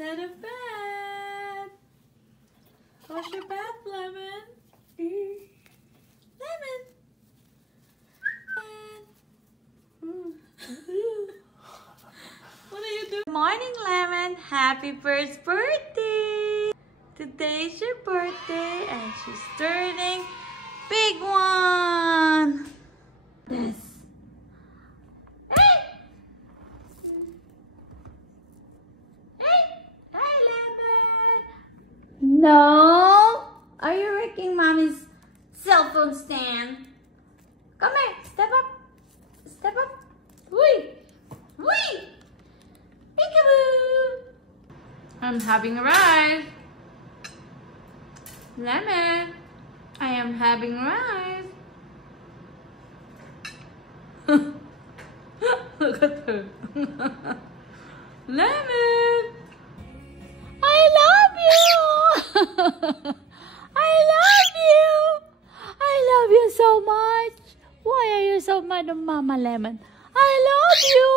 instead of bed. Wash your bath, Lemon. Lemon. What are you doing? Good morning, Lemon. Happy first birthday. Today's your birthday and she's turning big one. Yes. Hey! Hey! Hi, Lemon. No. Are you wrecking Mommy's cell phone stand? Come here. Step up. Step up. Whee! Whee! Peekaboo! I'm having a ride. Lemon, I am having a ride. Look at her. Lemon, I love you. I love you. I love you so much. Why are you so mad at Mama Lemon? I love you.